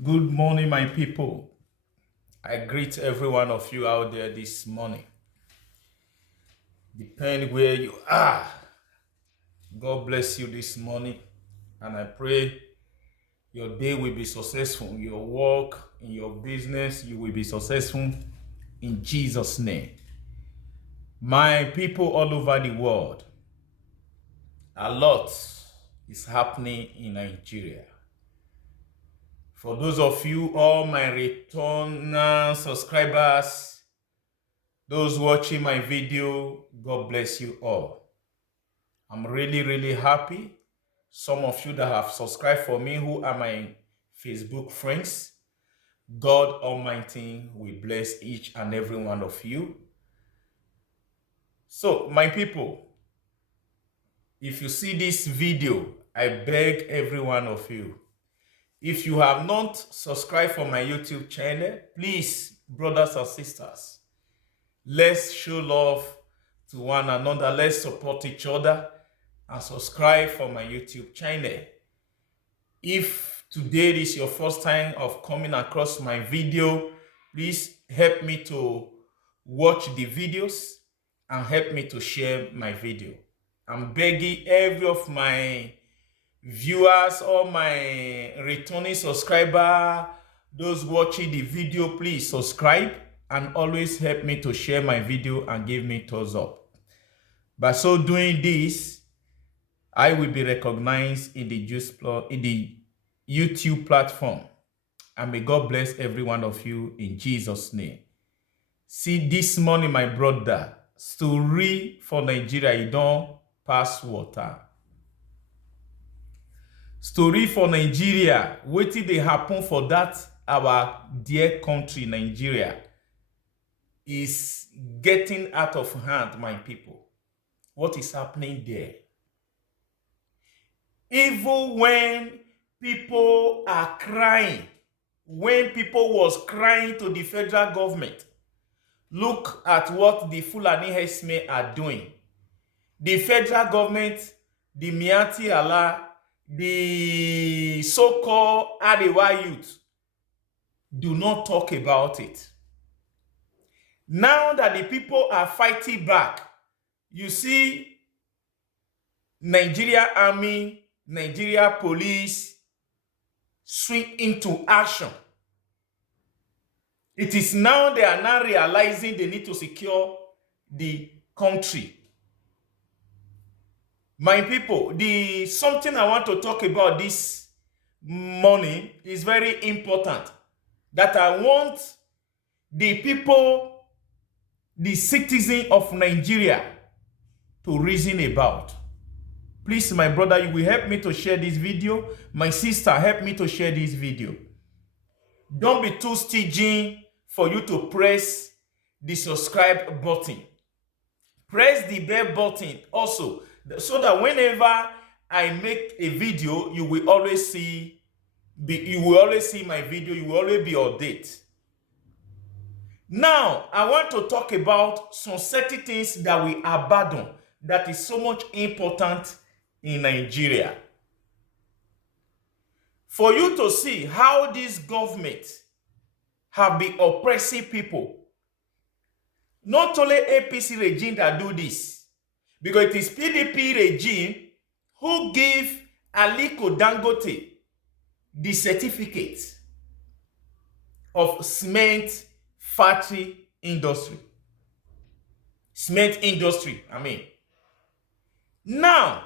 Good morning, my people. I greet every one of you out there this morning. Depending where you are, God bless you this morning. And I pray your day will be successful. Your work, in your business, you will be successful in Jesus' name. My people all over the world, a lot is happening in Nigeria. For those of you, all my return subscribers, those watching my video, God bless you all. I'm really happy. Some of you that have subscribed for me, who are my Facebook friends, God Almighty will bless each and every one of you. So, my people, if you see this video, I beg every one of you, if you have not subscribed for my YouTube channel, please, brothers and sisters, let's show love to one another. Let's support each other and subscribe for my YouTube channel. If today is your first time of coming across my video, please help me to watch the videos and help me to share my video. I'm begging every of my viewers or my returning subscriber, those watching the video, please subscribe and always help me to share my video and give me thumbs up. By so doing this, I will be recognized in the YouTube platform. And may God bless every one of you in Jesus' name. See, this morning, my brother, story for Nigeria, you don't pass water. Story for Nigeria, wetin dey happen for that our dear country, Nigeria, is getting out of hand, my people. What is happening there? Even when people are crying, when people was crying to the federal government, look at what the Fulani herdsmen are doing. The federal government, the Miati Allah, the so-called Arewa youth do not talk about it. Now that the people are fighting back, you see Nigeria Army, Nigeria Police swing into action. It is now they are now realizing they need to secure the country. My people, something I want to talk about this morning is very important, that I want the people, the citizens of Nigeria, to reason about. Please, my brother, you will help me to share this video. My sister, help me to share this video. Don't be too stingy for you to press the subscribe button. Press the bell button also, so that whenever I make a video, you will always see my video. You will always be updated. Now, I want to talk about some certain things that we abandon that is so much important in Nigeria. For you to see how this government have been oppressing people. Not only APC regime that do this, because it is PDP regime who give Aliko Dangote the certificate of cement factory industry. Cement industry, I mean. Now,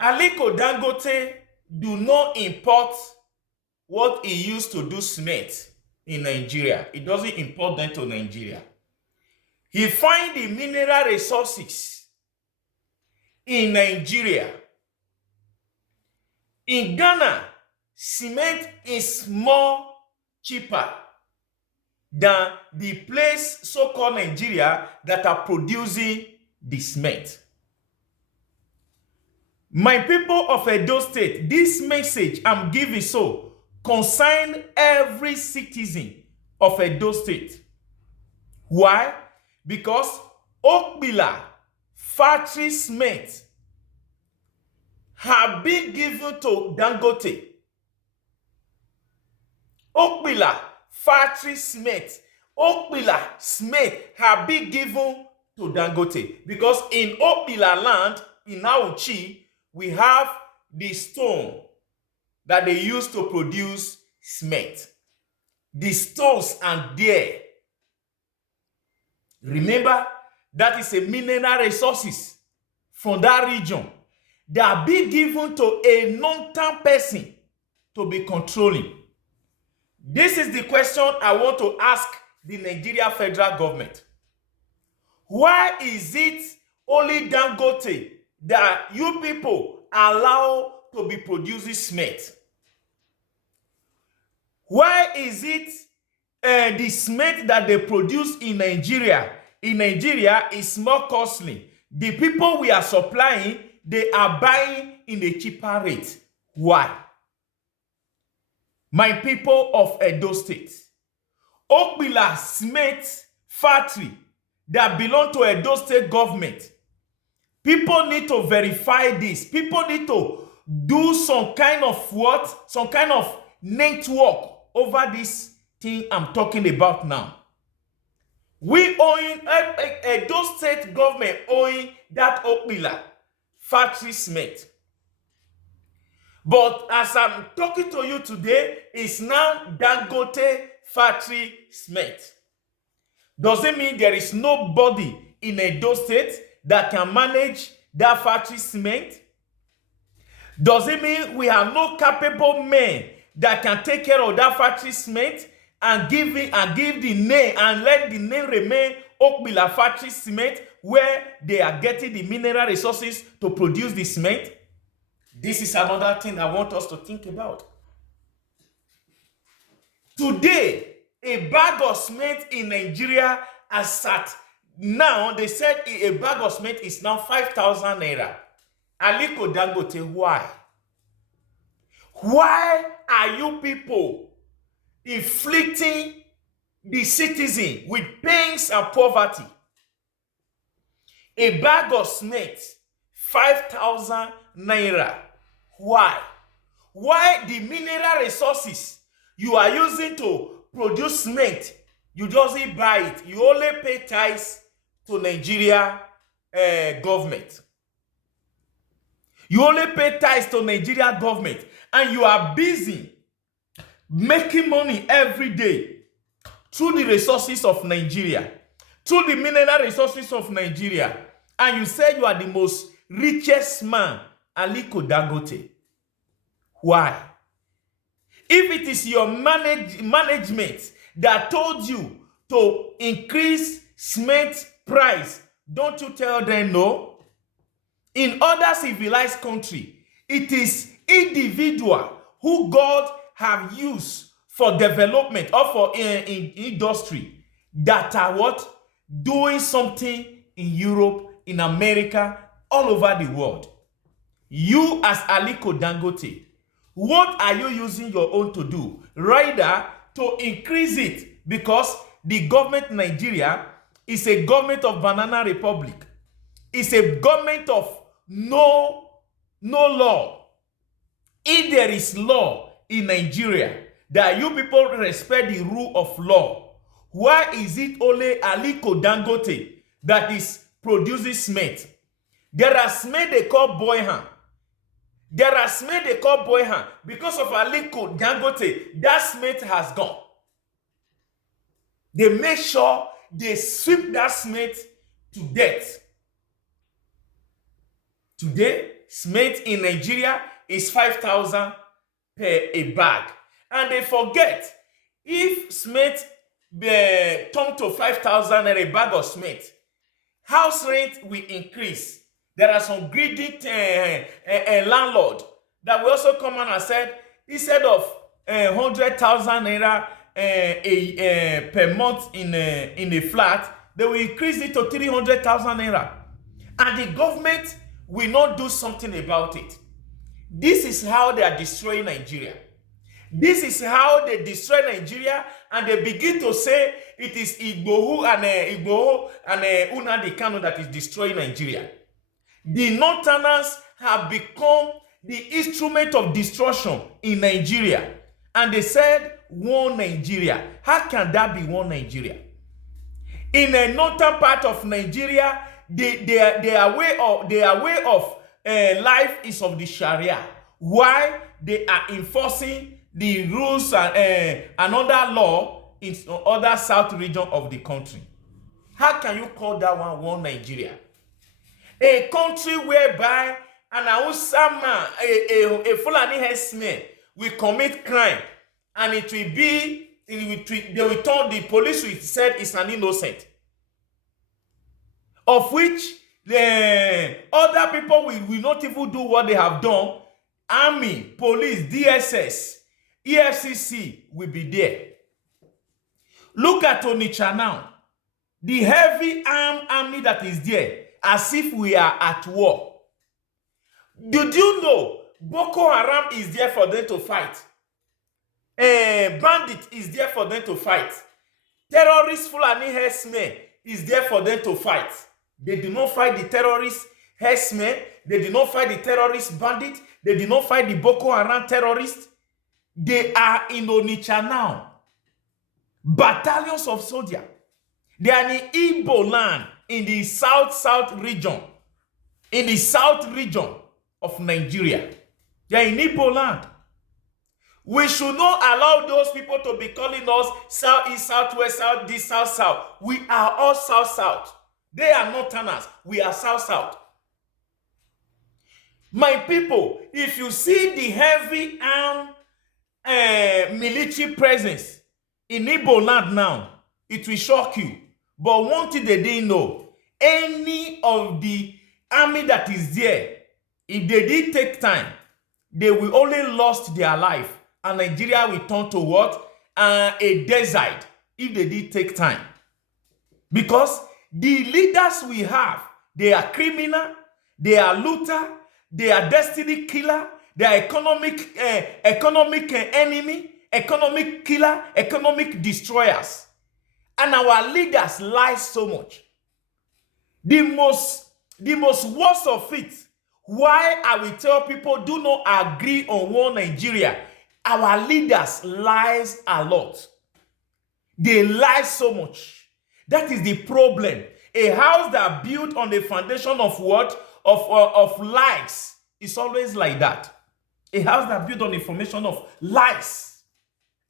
Aliko Dangote do not import what he used to do cement in Nigeria. He doesn't import them to Nigeria. He find the mineral resources in Nigeria. In Ghana, cement is more cheaper than the place so-called Nigeria that are producing the cement. My people of Edo State, this message I'm giving so concern every citizen of Edo State. Why? Because Okbila factory cement have been given to Dangote Okpila factory cement, Okpila cement have been given to Dangote, because in Okpila land, in Auchi, we have the stone that they use to produce cement. The stones are there. Remember, that is a mineral resources from that region that are being given to a non-term person to be controlling. This is the question I want to ask the Nigeria federal government. Why is it only Dangote that you people allow to be producing cement? Why is it the cement that they produce in Nigeria is more costly? The people we are supplying, they are buying in a cheaper rate. Why? My people of Edo State, Okpila cement factory that belong to Edo State government, people need to verify this. People need to do some kind of what? Some kind of network over this thing I'm talking about now. We owing Edo State government owing that Okpila factory cement. But as I'm talking to you today, it's now Dangote factory cement. Does it mean there is nobody in Edo State that can manage that factory cement? Does it mean we have no capable men that can take care of that factory cement and give the name and let the name remain Okpila factory cement, where they are getting the mineral resources to produce the cement? This is another thing I want us to think about. Today, a bag of cement in Nigeria has sat. Now, they said a bag of cement is now 5,000 naira. Aliko Dangote, why? Why are you people inflicting the citizen with pains and poverty? A bag of cement, 5,000 naira. Why? Why the mineral resources you are using to produce cement, you just buy it? You only pay tithes to Nigeria government. You only pay tithes to Nigeria government, and you are busy making money every day through the resources of Nigeria, through the mineral resources of Nigeria, and you say you are the most richest man, Aliko Dangote. Why? If it is your management that told you to increase cement price, don't you tell them no? In other civilized country, it is individual who God have used for development or for in industry that are what? Doing something in Europe, in America, all over the world. You as Aliko Dangote, what are you using your own to do? Rather, to increase it, because the government in Nigeria is a government of Banana Republic. It's a government of no law. If there is law in Nigeria, that you people respect the rule of law, why is it only Aliko Dangote that is producing cement? There are cement they call Boyhan. There are cement they call Boyhan. Because of Aliko Dangote, that cement has gone. They make sure they sweep that cement to death. Today, cement in Nigeria is 5,000 per a bag. And they forget, if cement turn to 5,000 and a bag of cement, house rent will increase. There are some greedy landlord that will also come on and said, instead of 100,000 naira per month in a flat, they will increase it to 300,000 naira. And the government will not do something about it. This is how they are destroying Nigeria. This is how they destroy Nigeria, and they begin to say it is Igboho and Nnamdi Kanu that is destroying Nigeria. The Northerners have become the instrument of destruction in Nigeria. And they said, one Nigeria. How can that be one Nigeria? In a northern part of Nigeria, their way of life is of the Sharia. Why? They are enforcing the rules and another law in other south region of the country. How can you call that one Nigeria? A country whereby an Hausa man, a Fulani herdsman will commit crime, and it will be, they will turn, the police will say it's an innocent, of which the other people will not even do what they have done. Army, police, DSS, EFCC will be there. Look at Onitsha now. The heavy armed army that is there, as if we are at war. Did you know Boko Haram is there for them to fight? Bandit is there for them to fight. Terrorist Fulani herdsmen is there for them to fight. They do not fight the terrorist herdsmen. They do not fight the terrorist bandit. They do not fight the Boko Haram terrorists. They are in Onitsha now. Battalions of soldiers. They are in Igbo land, in the south region. In the south region of Nigeria. They are in Igbo land. We should not allow those people to be calling us southeast, southwest, south, east, south, south. We are all south. They are northerners. We are south. My people, if you see the heavy armed military presence in Igbo land now, it will shock you. But one thing they didn't know, any of the army that is there, if they did take time, they will only lost their life. And Nigeria will turn to what? A desert, if they did take time. Because the leaders we have, they are criminal, they are looter, they are destiny killer, they are economic enemy, economic killer, economic destroyers. And our leaders lie so much. The most worst of it, why I will tell people do not agree on one Nigeria, our leaders lies a lot. They lie so much. That is the problem. A house that built on the foundation of what? Of lies is always like that. A house that built on the formation of lies.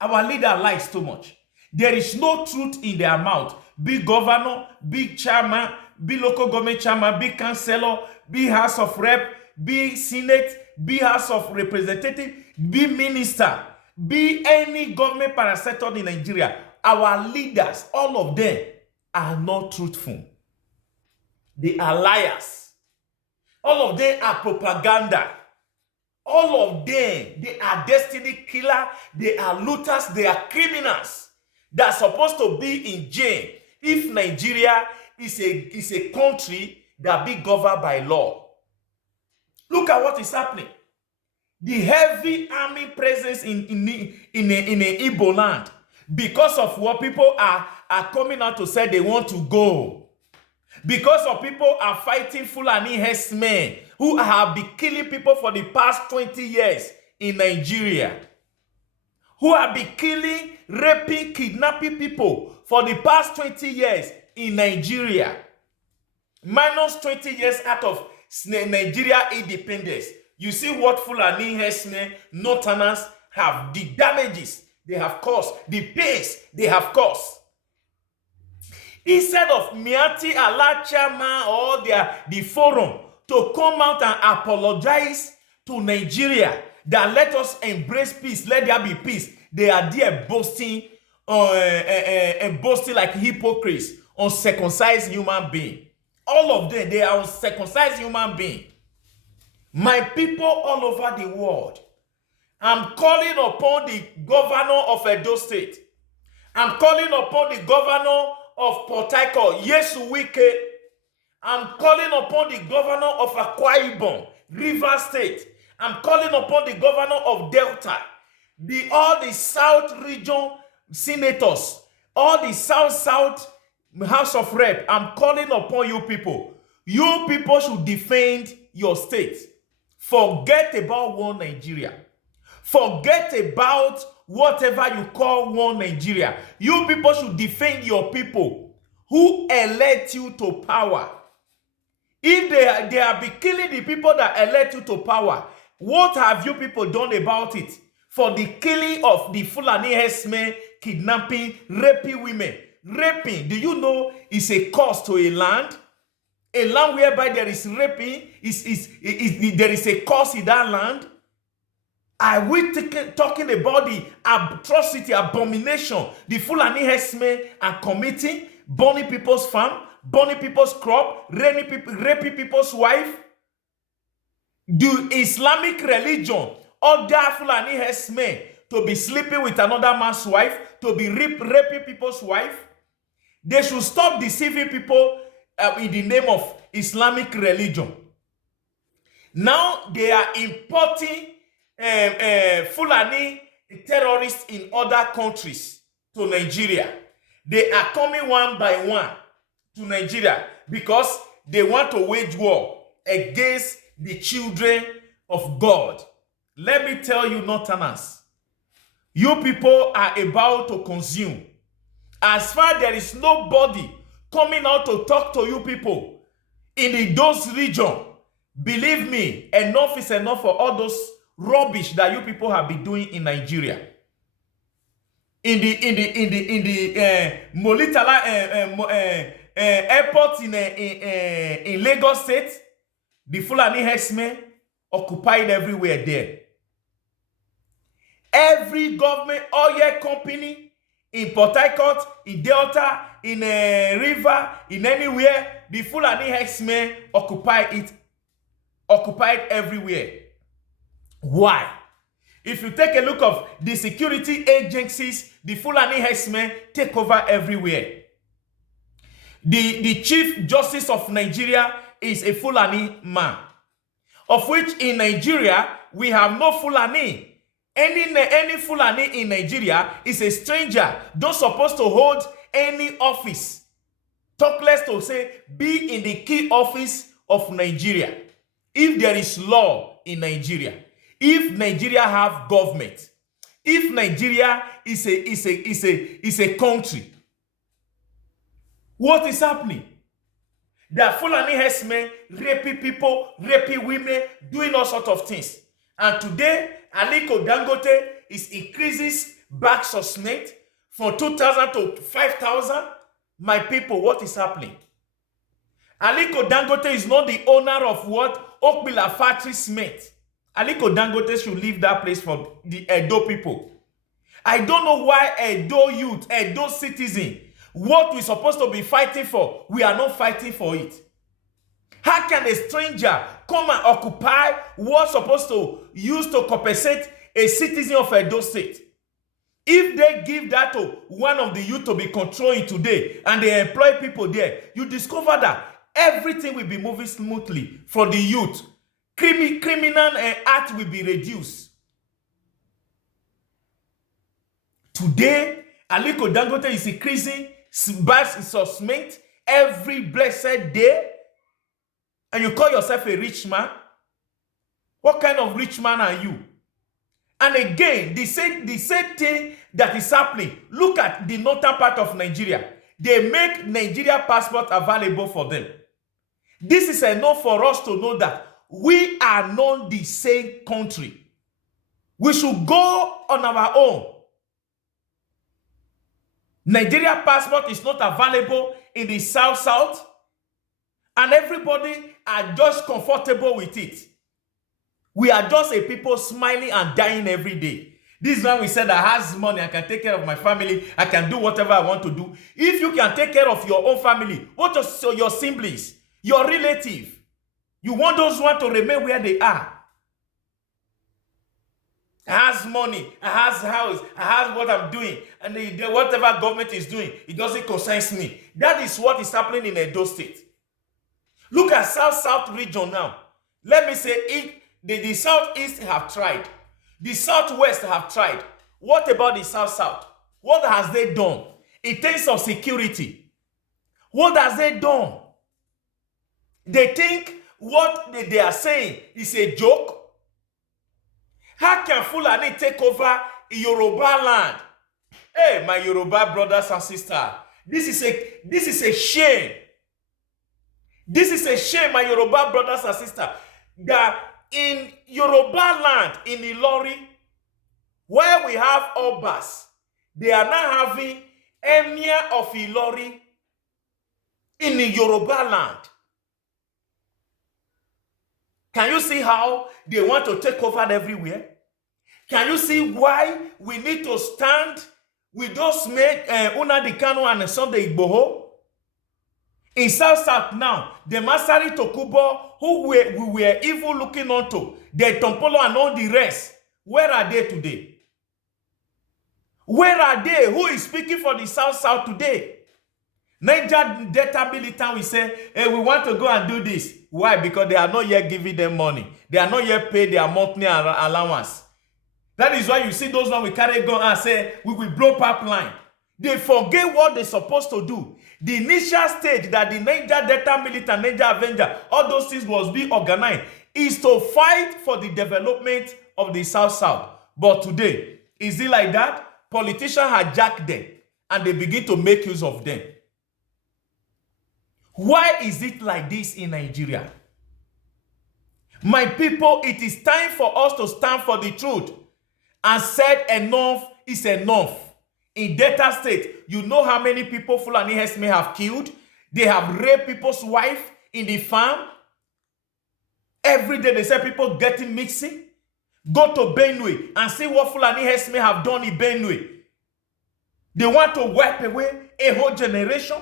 Our leader lies too much. There is no truth in their mouth. Be governor, be chairman, be local government chairman, be councillor, be house of rep, be senate, be house of representative, be minister, be any government parasector in Nigeria. Our leaders, all of them, are not truthful. They are liars. All of them are propaganda. All of them, they are destiny killer. They are looters. They are criminals. They are supposed to be in jail if Nigeria is a country that be governed by law. Look at what is happening. The heavy army presence in Igbo land, because of what people are coming out to say they want to go. Because of people are fighting Fulani herdsmen who have been killing people for the past 20 years in Nigeria. Who have been killing, raping, kidnapping people for the past 20 years in Nigeria. Minus 20 years out of Nigeria independence. You see what Fulani herdsmen, northerners have, the damages they have caused, the pains they have caused. Instead of Miati Allah chairman or the forum to come out and apologize to Nigeria that let us embrace peace, let there be peace, they are there boasting like hypocrites, uncircumcised human being. All of them, they are uncircumcised human being. My people all over the world, I'm calling upon the governor of Edo State. I'm calling upon the governor of Port Harcourt, Yesu Wike. I'm calling upon the governor of Akwa Ibom, River State. I'm calling upon the governor of Delta, all the South region senators, all the South House of Rep. I'm calling upon you people. You people should defend your state. Forget about one Nigeria. Forget about whatever you call one Nigeria. You people should defend your people who elect you to power. If they have been killing the people that elect you to power, what have you people done about it? For the killing of the Fulani herdsmen, kidnapping, raping women. Raping, do you know, is a cost to a land? A land whereby there is raping, there is a cost in that land. Are we talking about the atrocity, abomination the Fulani herdsmen are committing, burning people's farm, burning people's crop, raping people's wife? Do Islamic religion order Fulani herdsmen to be sleeping with another man's wife, to be raping people's wife? They should stop deceiving people in the name of Islamic religion. Now they are importing Fulani terrorists in other countries to Nigeria. They are coming one by one to Nigeria because they want to wage war against the children of God. Let me tell you, Northerners, you people are about to consume. As far as there is nobody coming out to talk to you people in those regions, believe me, enough is enough for all those rubbish that you people have been doing in Nigeria. In the Molitala airport in Lagos State, the Fulani herdsmen occupied everywhere there. Every government oil company in Port Harcourt, in Delta, in River, in anywhere, the Fulani herdsmen occupied everywhere. Why? If you take a look of the security agencies, the Fulani herdsmen take over everywhere. The Chief Justice of Nigeria is a Fulani man, of which in Nigeria we have no Fulani. Any Fulani in Nigeria is a stranger, not supposed to hold any office. Talk less to say, be in the key office of Nigeria. If there is law in Nigeria, if Nigeria have government, if Nigeria is a country, what is happening? There are Fulani herdsmen raping people, raping women, doing all sorts of things. And today, Aliko Dangote is increasing bags of cement from 2,000 to 5,000. My people, what is happening? Aliko Dangote is not the owner of what? Okbila Factory Cement. Aliko Dangote should leave that place for the Edo people. I don't know why Edo youth, Edo citizen, what we're supposed to be fighting for, we are not fighting for it. How can a stranger come and occupy what's supposed to use to compensate a citizen of Edo State? If they give that to one of the youth to be controlling today and they employ people there, you discover that everything will be moving smoothly for the youth. Criminal act will be reduced. Today, Aliko Dangote is increasing bags of cement every blessed day. And you call yourself a rich man? What kind of rich man are you? And again, the same thing that is happening. Look at the northern part of Nigeria. They make Nigeria passport available for them. This is enough for us to know that we are not the same country. We should go on our own. Nigeria passport is not available in the south, and everybody are just comfortable with it. We are just a people smiling and dying every day. This man we said that has money, I can take care of my family, I can do whatever I want to do. If you can take care of your own family, what are your siblings, your relative? You want those ones to remain where they are. I has money, I has house, I has what I'm doing, and whatever government is doing, it doesn't concern me. That is what is happening in Edo State. Look at South region now. Let me say, the Southeast have tried. The Southwest have tried. What about the South? What has they done in terms of security? What has they done? They think what they are saying is a joke. How can Fulani take over Yoruba land? Hey, my Yoruba brothers and sisters, this is a shame. This is a shame, my Yoruba brothers and sisters, that in Yoruba land, in Ilori, where we have Obas, they are now having Emir of Ilori in the Yoruba land. Can you see how they want to take over everywhere? Can you see why we need to stand with those men, Nnamdi Kanu and Sunday Igboho? In South now, the Masari Tokubo, who we were even looking onto, the Tompolo and all the rest, where are they today? Where are they? Who is speaking for the South today? Niger Delta militant will say, hey, we want to go and do this. Why? Because they are not yet giving them money. They are not yet paid their monthly allowance. That is why you see those ones we carry gun and say, we will blow pipeline. They forget what they're supposed to do. The initial stage that the Niger Delta militant, Niger Avenger, all those things was being organized is to fight for the development of the South. But today, is it like that? Politicians hijack them and they begin to make use of them. Why is it like this in Nigeria? My people, it is time for us to stand for the truth and said enough is enough. In Delta State, you know how many people Fulani Herdsmen have killed? They have raped people's wife in the farm. Every day they say people getting mixing. Go to Benue and see what Fulani Herdsmen have done in Benue. They want to wipe away a whole generation.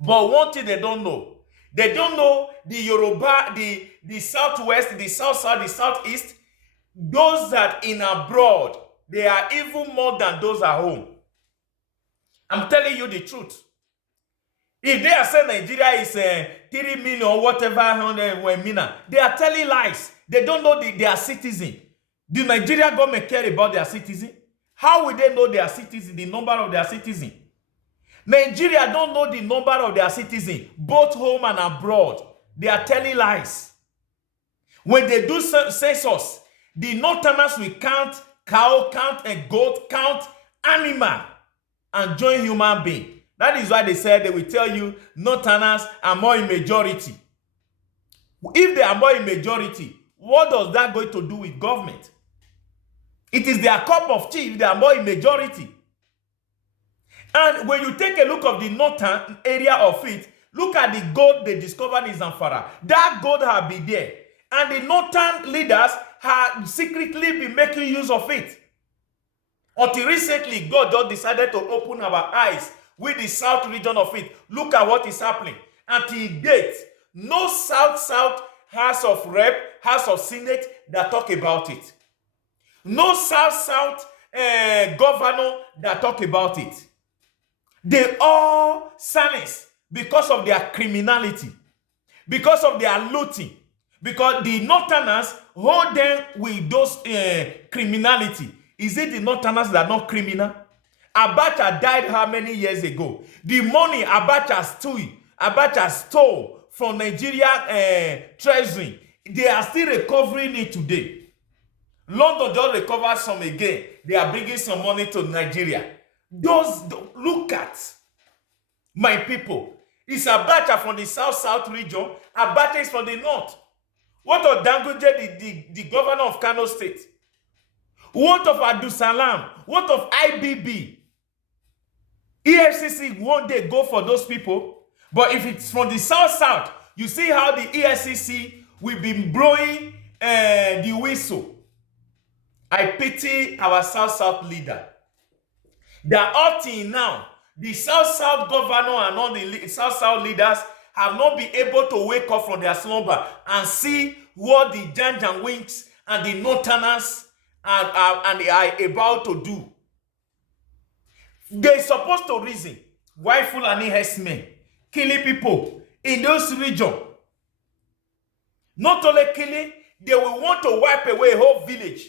But one thing they don't know the Yoruba, the Southwest, the South, the Southeast, those that in abroad, they are even more than those at home. I'm telling you the truth. If they are saying Nigeria is 3 million or whatever, they are telling lies. They don't know their citizen. The Nigeria government care about their citizen? How will they know their citizen, the number of their citizen? Nigeria don't know the number of their citizens, both home and abroad. They are telling lies. When they do census, the Northerners will count cow, count a goat, count animal, and join human being. That is why they said they will tell you Northerners are more in majority. If they are more in majority, what does that going to do with government? It is their cup of tea if they are more in majority. And when you take a look of the northern area of it, look at the gold they discovered in Zamfara. That gold have been there. And the northern leaders have secretly been making use of it. Until recently, God just decided to open our eyes with the south region of it. Look at what is happening. Until date, no South House of Rep, House of Senate that talk about it. No South governor that talk about it. They all silence because of their criminality, because of their looting, because the Northerners hold them with those criminality. Is it the Northerners that are not criminal? Abacha died how many years ago? The money Abacha stole from Nigeria treasury, they are still recovering it today. London just recovered some again. They are bringing some money to Nigeria. Look at my people. It's Abacha from the south region. Abacha is from the north. What of Dangote, the governor of Kano State? What of Abdulsalam? What of IBB? EFCC one day go for those people. But if it's from the south, you see how the EFCC will be blowing the whistle. I pity our south leader. That up till now, the south governor and all the south leaders have not been able to wake up from their slumber and see what the Janjan Winks and the Northerners are about to do. They're supposed to reason why Fulani Herdsmen killing people in those regions. Not only killing, they will want to wipe away a whole village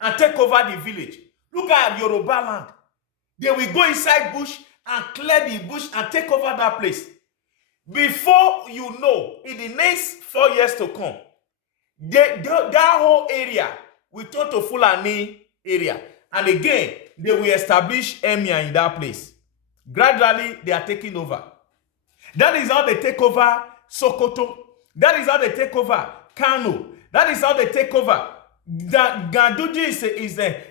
and take over the village. Look at Yoruba land. They will go inside bush and clear the bush and take over that place. Before you know, in the next 4 years to come, that whole area will turn to Fulani area. And again, they will establish emir in that place. Gradually, they are taking over. That is how they take over Sokoto. That is how they take over Kano. That is how they take over. Ganduje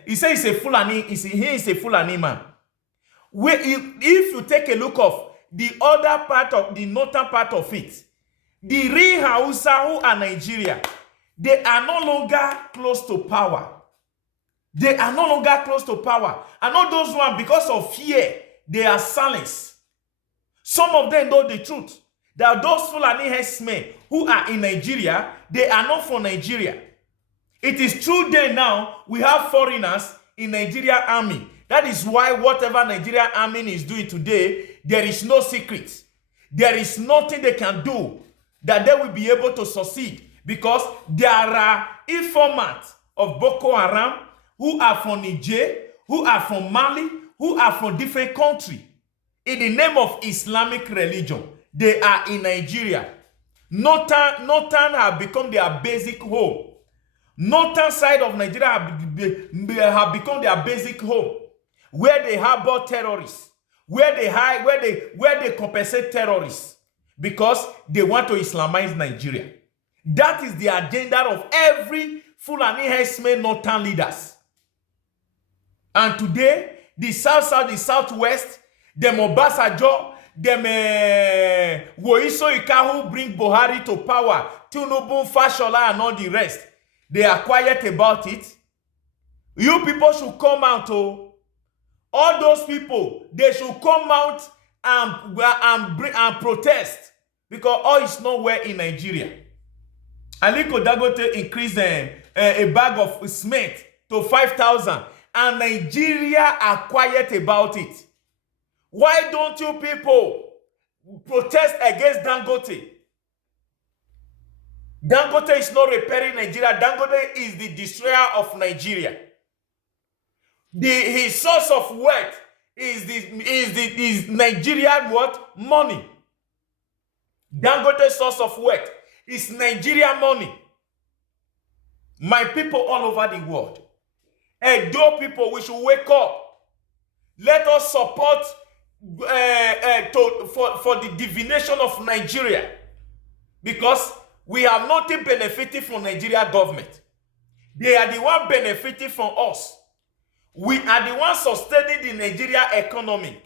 he says he's a Fulani. He is a Fulani man. If you take a look of the other part of the northern part of it, the real Hausa who are Nigeria, they are no longer close to power. They are no longer close to power. And all those ones, because of fear, they are silenced. Some of them know the truth. There are those Fulani herdsmen who are in Nigeria, they are not from Nigeria. It is true that now we have foreigners in Nigeria army. That is why whatever Nigeria army is doing today, there is no secret. There is nothing they can do that they will be able to succeed, because there are informants of Boko Haram who are from Niger, who are from Mali, who are from different countries. In the name of Islamic religion, they are in Nigeria. Northern have become their basic home. Northern side of Nigeria have become their basic home, where they harbor terrorists, where they compensate terrorists, because they want to Islamize Nigeria. That is the agenda of every Fulani herdsmen Northern leaders. And today, the South, the Southwest, them Obasanjo, them Woiso Ikahu bring Buhari to power, Tinubu, Fashola, and all the rest. They are quiet about it. You people should come out. Oh. All those people, they should come out and protest, because oil is nowhere in Nigeria. Aliko Dangote increased a bag of cement to 5,000, and Nigeria are quiet about it. Why don't you people protest against Dangote? Dangote is not repairing Nigeria. Dangote is the destroyer of Nigeria. His source of wealth is Nigerian what? Money. Dangote's source of wealth is Nigerian money. My people all over the world, Edo people, we should wake up. Let us support for the divination of Nigeria, because we have nothing benefiting from Nigeria government. They are the one benefiting from us. We are the ones sustaining the Nigeria economy.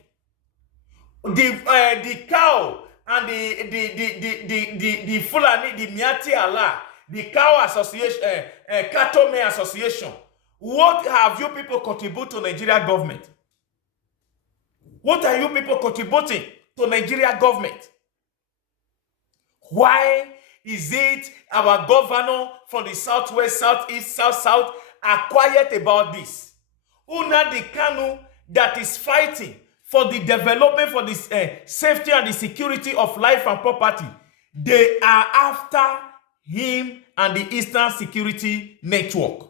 The cow and the Fulani, the Miati Allah, the cow association, cattle men association. What have you people contributed to Nigeria government? What are you people contributing to Nigeria government? Why is it our governor from the southwest, southeast, south are quiet about this? Nnamdi Kanu that is fighting for the development, for the safety and the security of life and property, they are after him and the Eastern Security Network.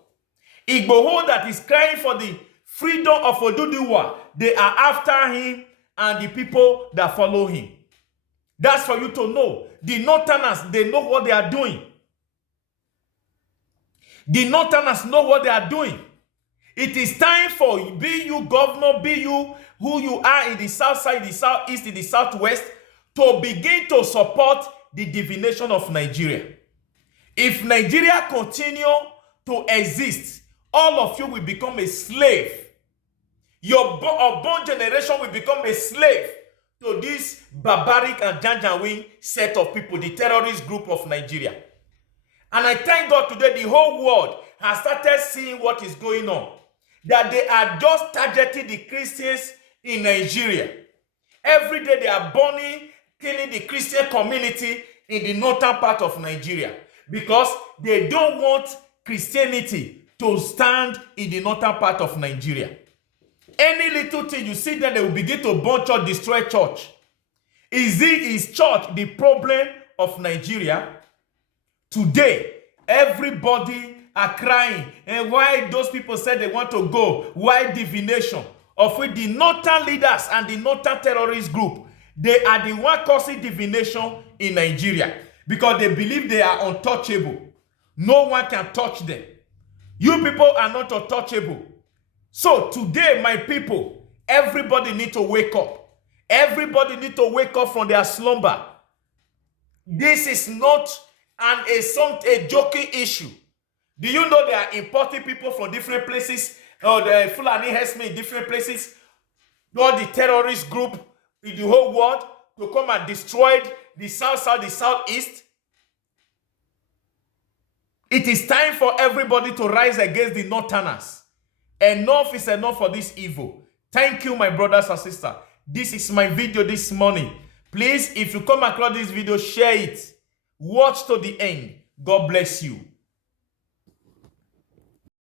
Igboho that is crying for the freedom of Oduduwa, they are after him and the people that follow him. That's for you to know. The Northerners, they know what they are doing. The Northerners know what they are doing. It is time for, be you governor, be you who you are in the south side, the southeast, in the southwest, to begin to support the divination of Nigeria. If Nigeria continue to exist, all of you will become a slave. Your unborn generation will become a slave to this barbaric and Janjaweed set of people, the terrorist group of Nigeria. And I thank God today the whole world has started seeing what is going on. That they are just targeting the Christians in Nigeria. Every day they are burning, killing the Christian community in the northern part of Nigeria, because they don't want Christianity to stand in the northern part of Nigeria. Any little thing you see them, they will begin to burn church, destroy church. Is church the problem of Nigeria? Today, everybody are crying. And why those people said they want to go? Why divination? Of which the northern leaders and the northern terrorist group, they are the one causing divination in Nigeria, because they believe they are untouchable. No one can touch them. You people are not untouchable. So today, my people, everybody need to wake up. Everybody need to wake up from their slumber. This is not a joking issue. Do you know they are importing people from different places? The Fulani herdsmen in different places, all the terrorist group in the whole world to come and destroy the south, the southeast. It is time for everybody to rise against the northerners. Enough is enough for this evil. Thank you, my brothers and sisters. This is my video this morning. Please, if you come across this video, share it. Watch to the end. God bless you.